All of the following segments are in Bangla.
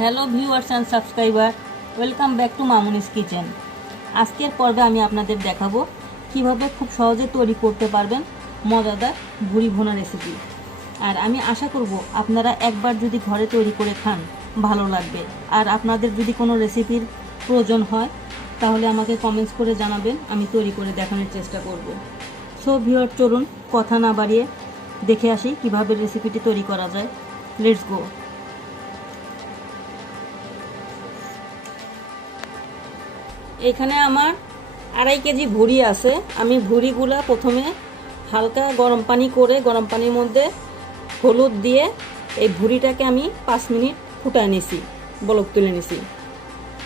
Hello viewers and subscriber, welcome back to Mamuni's kitchen. আজকের পর্বে আমি আপনাদের দেখাবো কিভাবে খুব সহজে তৈরি করতে পারবেন মজাদার ভুড়ি ভুনা রেসিপি। আর আমি আশা করব আপনারা একবার যদি ঘরে তৈরি করে খান ভালো লাগবে। আর আপনাদের যদি কোনো রেসিপির প্রয়োজন হয় তাহলে আমাকে কমেন্টস করে জানাবেন, আমি তৈরি করে দেখানোর চেষ্টা করব। সো ভিউয়ার, চলুন কথা না বাড়িয়ে দেখে আসি কিভাবে রেসিপিটি তৈরি করা যায়। Let's go. এখানে আমার 2.5 কেজি ভুড়ি আছে। আমি ভুড়িগুলা প্রথমে হালকা গরম পানি করে গরম পানির মধ্যে হলুদ দিয়ে এই ভুড়িটাকে আমি 5 মিনিট ফুটায় নিছি, বলক তুলে নিছি।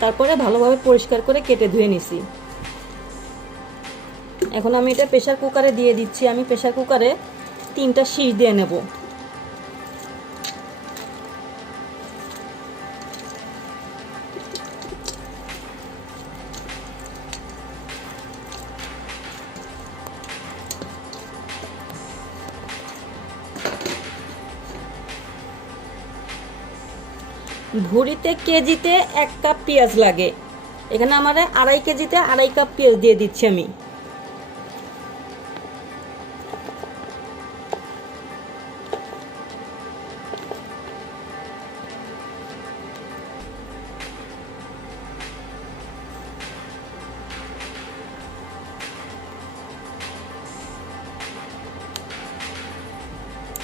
তারপরে ভালোভাবে পরিষ্কার করে কেটে ধুয়ে নিছি। এখন আমি এটা প্রেসার কুকারে দিয়ে দিচ্ছি। আমি প্রেসার কুকারে 3টা শীষ দিয়ে নেব। ভুড়িতে কেজিতে 1 কাপ পেঁয়াজ লাগে। এখানে আমার 2.5 কেজিতে 2.5 কাপ পেঁয়াজ দিয়ে দিচ্ছি আমি।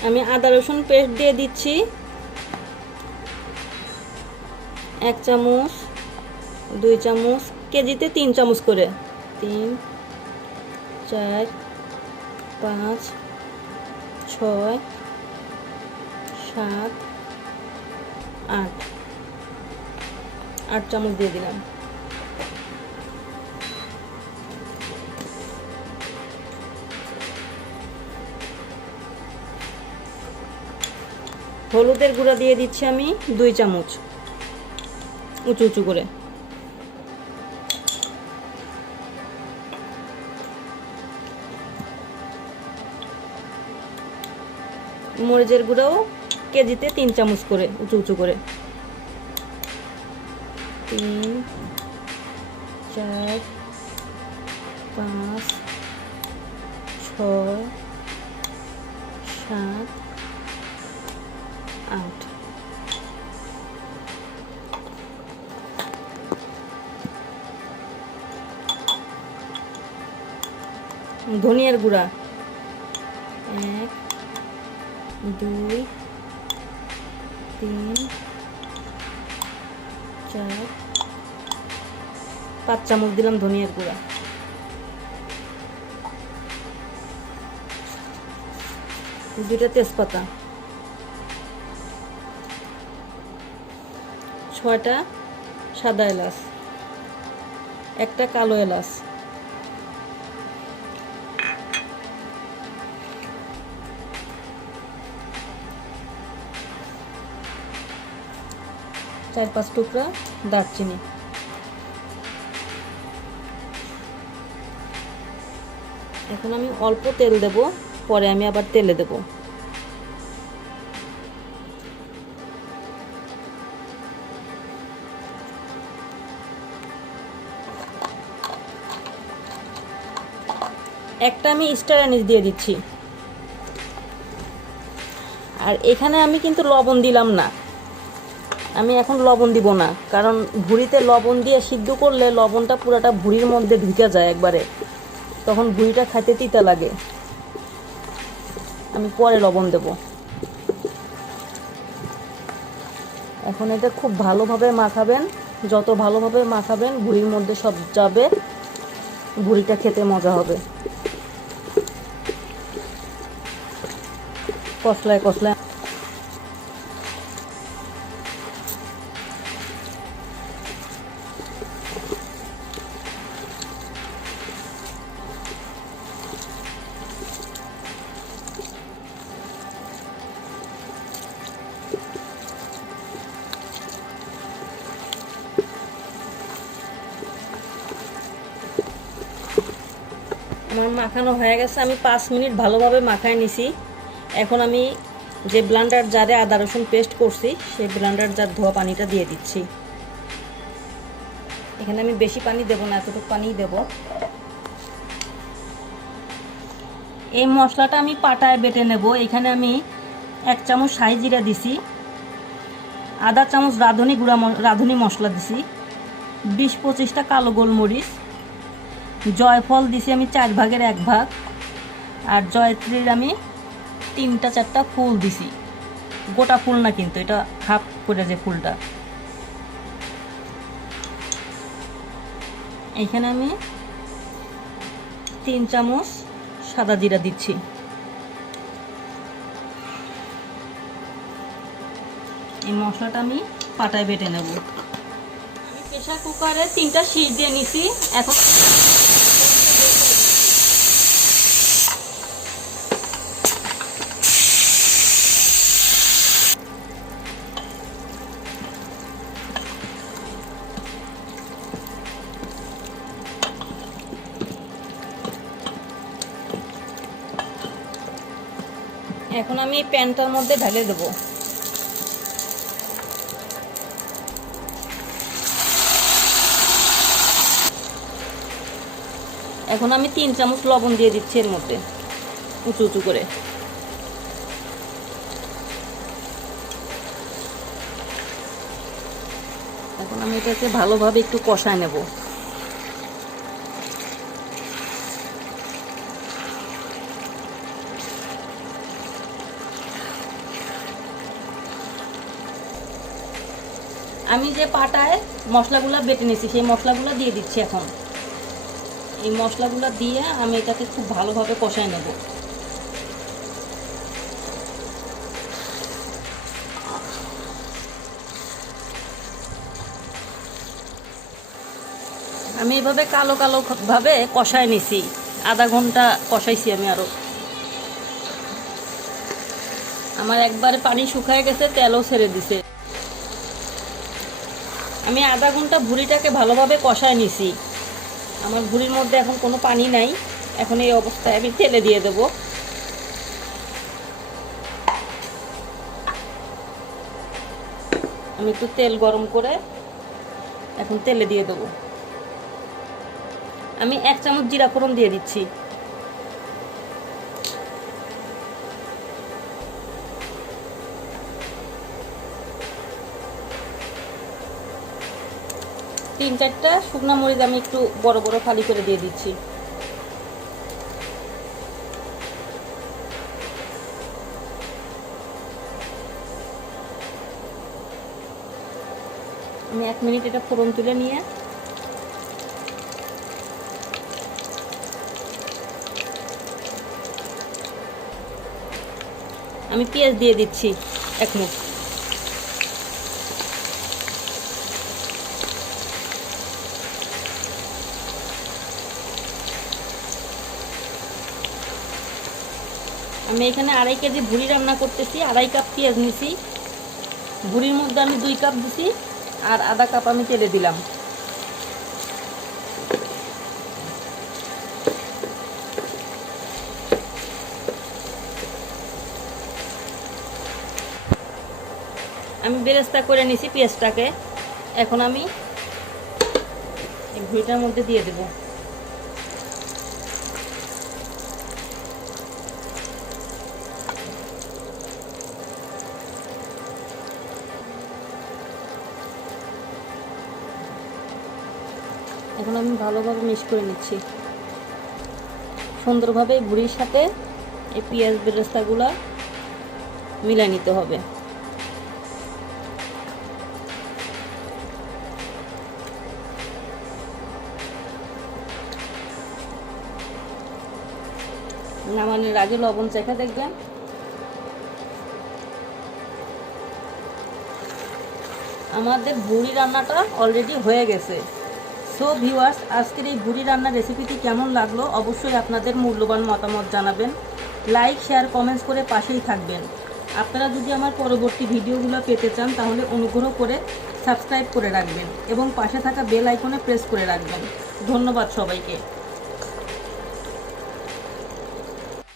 আমি আদা রসুন পেস্ট দিয়ে দিচ্ছি 1 চামচ, 2 চামচ, কেজিতে 3 চামচ করে। 3, 4, 5, 6, 7, 8 চামচ দিয়ে দিলাম। হলুদের গুঁড়া দিয়ে দিচ্ছি আমি 2 চামচ, উঁচু উঁচু করে। মরিচের গুঁড়াও কেজিতে 3 চামচ করে, উঁচু উঁচু করে। 3, 4, 5, 6, 7, 8। ধনিয়ার গুঁড়া 1, 2, 3, 4, 5 চামচ দিলাম ধনিয়ার গুঁড়া। দুইটা তেজপাতা, 6টা সাদা এলাচ, 1টা কালো এলাচ, 4-5 টুকরা দারচিনি। এখন আমি অল্প তেল দেব, পরে আমি আবার তেলে দেব। একটা আমি স্টার অ্যানিস দিয়ে দিচ্ছি। আর এখানে আমি কিন্তু লবণ দিলাম না। আমি এখন লবণ দিব না, কারণ ভুড়িতে লবণ দিয়ে সিদ্ধ করলে লবণটা পুরাটা ভুড়ির মধ্যে ঢুকে যায় একবারে, তখন ভুড়িটা খাইতে তিতা লাগে। আমি পরে লবণ দেব। এখন এটা খুব ভালোভাবে মাখাবেন। যত ভালোভাবে মাখাবেন ভুড়ির মধ্যে সব যাবে, ভুড়িটা খেতে মজা হবে। কষলায় কষলায় আমার মাখানো হয়ে গেছে। আমি 5 মিনিট ভালোভাবে মাখায় নিছি। এখন আমি যে ব্লেন্ডার জারে আদা রসুন পেস্ট করছি সেই ব্লেন্ডার জার ধোয়া পানিটা দিয়ে দিচ্ছি। এখানে আমি বেশি পানি দেব না, এতটুকু পানিই দেব। এই মশলাটা আমি পাটায় বেটে নেব। এখানে আমি 1 চামচ শাহি জিরা দিছি, আধা চামচ রাঁধুনি মশলা দিছি, 20-25টা কালো গোলমরিচ, জয়ফল দিছি আমি 4 ভাগের 1 ভাগ, আর জয়ত্রীর আমি 3-4টা ফুল দিছি। গোটা ফুল না কিন্তু, এটা হাফ করে যে ফুলটা। এইখানে আমি 3 চামচ সাদা জিরা দিচ্ছি। এই মশলাটা আমি পাটায় বেটে নেব। আমি প্রেসার কুকারে 3টা সিটি দিয়ে নিছি। এখন আমি প্যানটার মধ্যে ঢেলে দেব। এখন আমি 3 চামচ লবণ দিয়ে দিচ্ছি এর মধ্যে, উঁচু উঁচু করে। এখন আমি এটাকে ভালোভাবে একটু কষায় নেব। আমি যে পাটায় মশলাগুলো বেটে নিয়েছি সেই মশলাগুলো দিয়ে দিচ্ছি। এখন এই মশলাগুলো দিয়ে আমি এটাকে খুব ভালোভাবে কষায় নেব। আমি এভাবে কালো কালো ভাবে কষায় নিছি, আধা ঘন্টা কষাইছি আমি। আরো আমার একবারে পানি শুকায় গেছে, তেলও ছেড়ে দিছে। আমি আধা ঘন্টা ভুঁড়িটাকে ভালোভাবে কষায় নিছি। আমার ভুঁড়ির মধ্যে এখন কোনো পানি নাই। এখন এই অবস্থায় আমি তেলে দিয়ে দেব। আমি একটু তেল গরম করে এখন তেলে দিয়ে দেব। আমি 1 চামচ জিরা ফোড়ন দিয়ে দিচ্ছি। তিন চারটা শুকনো মরিচ আমি একটু বড় বড় ফালি করে দিয়ে দিচ্ছি। আমি 1 মিনিট এটা ফোড়ন তুলে নিয়ে আমি পেঁয়াজ দিয়ে দিচ্ছি 1 মুঠ। আমি এখানে 2.5 কেজি ভুঁড়ি রান্না করতেছি। 2.5 কাপ পেঁয়াজ নিছি, ভুঁড়ির মধ্যে আমি 2 কাপ দিছি, আর আধা কাপ আমি তেলে দিলাম। আমি বেরেস্তা করে নিছি পেঁয়াজটাকে। এখন আমি এই ভুঁড়িটার মধ্যে দিয়ে দেব। এখন আমি ভালোভাবে মিক্স করে নিচ্ছি। সুন্দরভাবে ভুঁড়ির সাথে এই পেঁয়াজ বেরেস্তাগুলো মিলাই নিতে হবে। নামানোর আগে লবণ চেখে দেখবেন। আমাদের ভুঁড়ি রান্নাটা অলরেডি হয়ে গেছে। সো ভিউয়ার্স, আজকের এই ভুঁড়ি রান্নার রেসিপিটি কেমন লাগলো অবশ্যই আপনাদের মূল্যবান মতামত জানাবেন। লাইক, শেয়ার, কমেন্টস করে পাশেই থাকবেন। আপনারা যদি আমার পরবর্তী ভিডিওগুলো পেতে চান তাহলে অনুগ্রহ করে সাবস্ক্রাইব করে রাখবেন এবং পাশে থাকা বেল আইকনে প্রেস করে রাখবেন। ধন্যবাদ সবাইকে।